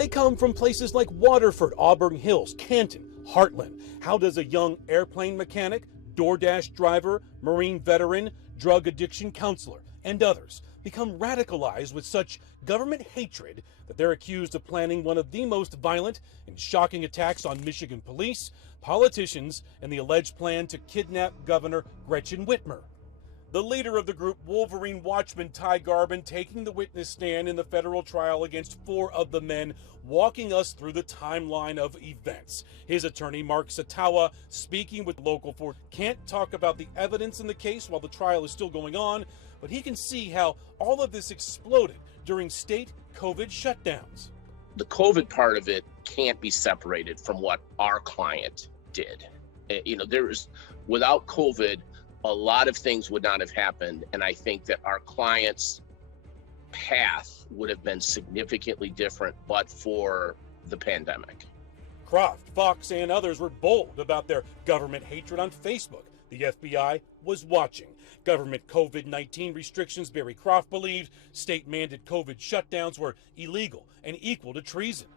They come from places like Waterford, Auburn Hills, Canton, Heartland. How does a young airplane mechanic, DoorDash driver, Marine veteran, drug addiction counselor, and others become radicalized with such government hatred that they're accused of planning one of the most violent and shocking attacks on Michigan police, politicians, and the alleged plan to kidnap Governor Gretchen Whitmer? The leader of the group, Wolverine Watchman Ty Garbin, taking the witness stand in the federal trial against 4 of the men, walking us through the timeline of events. His attorney, Mark Satawa, speaking with Local 4, can't talk about the evidence in the case while the trial is still going on, but he can see how all of this exploded during state COVID shutdowns. The COVID part of it can't be separated from what our client did. Without COVID, a lot of things would not have happened. And I think that our client's path would have been significantly different but for the pandemic. Croft, Fox, and others were bold about their government hatred on Facebook. The FBI was watching. Government COVID-19 restrictions, Barry Croft believed, state-mandated COVID shutdowns were illegal and equal to treason.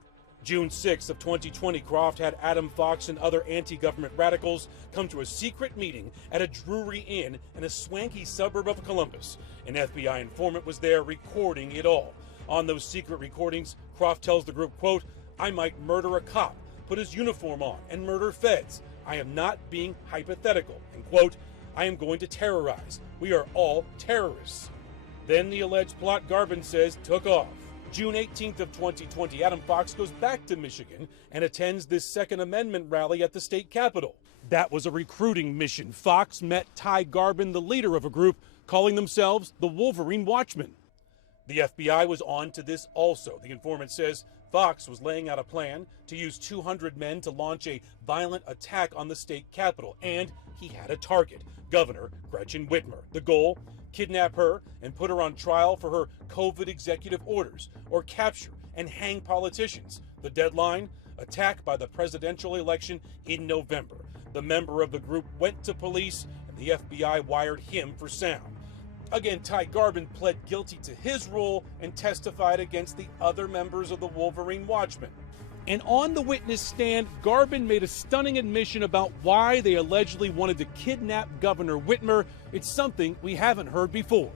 June 6th of 2020, Croft had Adam Fox and other anti-government radicals come to a secret meeting at a Drury Inn in a swanky suburb of Columbus. An FBI informant was there recording it all. On those secret recordings, Croft tells the group, quote, "I might murder a cop, put his uniform on, and murder feds. I am not being hypothetical," and quote, "I am going to terrorize. We are all terrorists." Then the alleged plot, Garbin says, took off. June 18th of 2020, Adam Fox goes back to Michigan and attends this Second Amendment rally at the state capitol. That was a recruiting mission. Fox met Ty Garbin, the leader of a group calling themselves the Wolverine Watchmen. The FBI was on to this also. The informant says Fox was laying out a plan to use 200 men to launch a violent attack on the state capitol, and he had a target, Governor Gretchen Whitmer. The goal? Kidnap her and put her on trial for her COVID executive orders, or capture and hang politicians. The deadline? Attack by the presidential election in November. The member of the group went to police, and the FBI wired him for sound. Again, Ty Garbin pled guilty to his role and testified against the other members of the Wolverine Watchmen. And on the witness stand, Garbin made a stunning admission about why they allegedly wanted to kidnap Governor Whitmer. It's something we haven't heard before.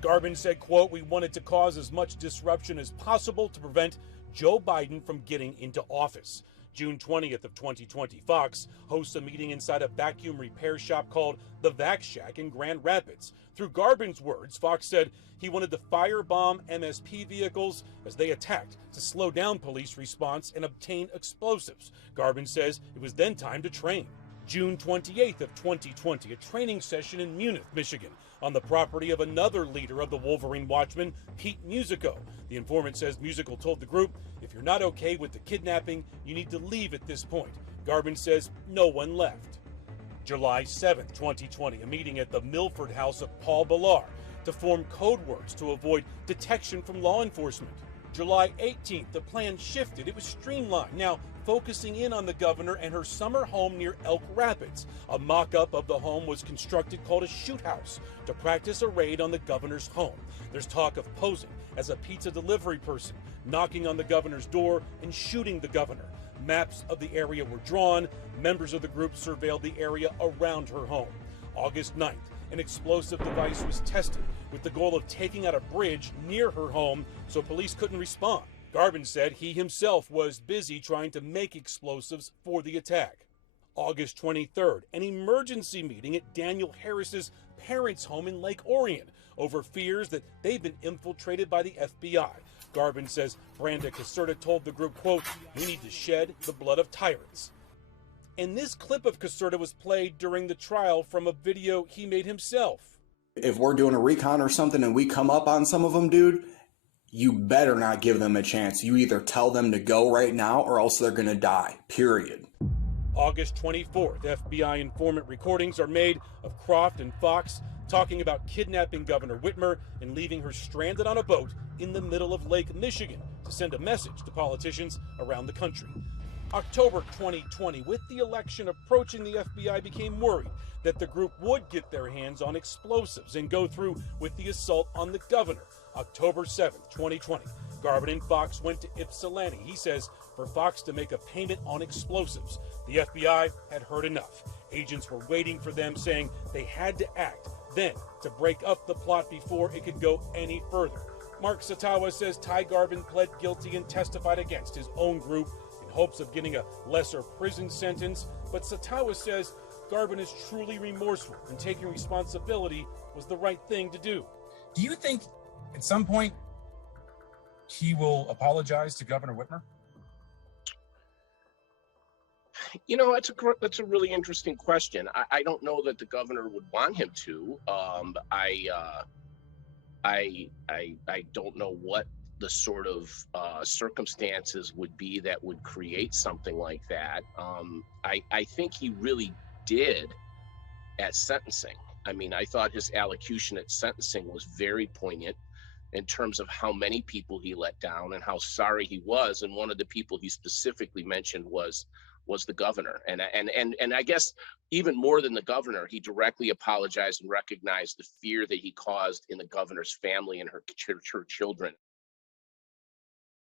Garbin said, quote, "We wanted to cause as much disruption as possible to prevent Joe Biden from getting into office." June 20th of 2020, Fox hosts a meeting inside a vacuum repair shop called the Vac Shack in Grand Rapids. Through Garbin's words, Fox said he wanted to firebomb MSP vehicles as they attacked to slow down police response and obtain explosives. Garbin says it was then time to train. June 28th of 2020, a training session in Munich, Michigan, on the property of another leader of the Wolverine Watchmen, Pete Musico. The informant says Musico told the group, "If you're not okay with the kidnapping, you need to leave at this point." Garbin says no one left. July 7th, 2020, a meeting at the Milford house of Paul Ballar to form code words to avoid detection from law enforcement. July 18th, the plan shifted. It was streamlined, now focusing in on the governor and her summer home near Elk Rapids. A mock-up of the home was constructed called a shoot house to practice a raid on the governor's home. There's talk of posing as a pizza delivery person, knocking on the governor's door and shooting the governor. Maps of the area were drawn. Members of the group surveilled the area around her home. August 9th, an explosive device was tested with the goal of taking out a bridge near her home so police couldn't respond. Garbin said he himself was busy trying to make explosives for the attack. August 23rd, an emergency meeting at Daniel Harris's parents' home in Lake Orion over fears that they've been infiltrated by the FBI. Garbin says Branda Caserta told the group, quote, "We need to shed the blood of tyrants." And this clip of Caserta was played during the trial from a video he made himself. If we're doing a recon or something and we come up on some of them, dude, you better not give them a chance. You either tell them to go right now or else they're going to die, period. August 24th, FBI informant recordings are made of Croft and Fox talking about kidnapping Governor Whitmer and leaving her stranded on a boat in the middle of Lake Michigan to send a message to politicians around the country. October 2020, with the election approaching, the FBI became worried that the group would get their hands on explosives and go through with the assault on the governor. October 7th, 2020, Garvin and Fox went to Ypsilanti. He says for Fox to make a payment on explosives, the FBI had heard enough. Agents were waiting for them, saying they had to act then to break up the plot before it could go any further. Mark Satawa says Ty Garvin pled guilty and testified against his own group in hopes of getting a lesser prison sentence. But Satawa says Garvin is truly remorseful and taking responsibility was the right thing to do. Do you think at some point he will apologize to Governor Whitmer? You know, that's a really interesting question. I don't know that the governor would want him to. I don't know what the sort of circumstances would be that would create something like that. I think he really did at sentencing. I mean, I thought his allocution at sentencing was very poignant in terms of how many people he let down and how sorry he was. And one of the people he specifically mentioned was the governor. And I guess even more than the governor, he directly apologized and recognized the fear that he caused in the governor's family and her children.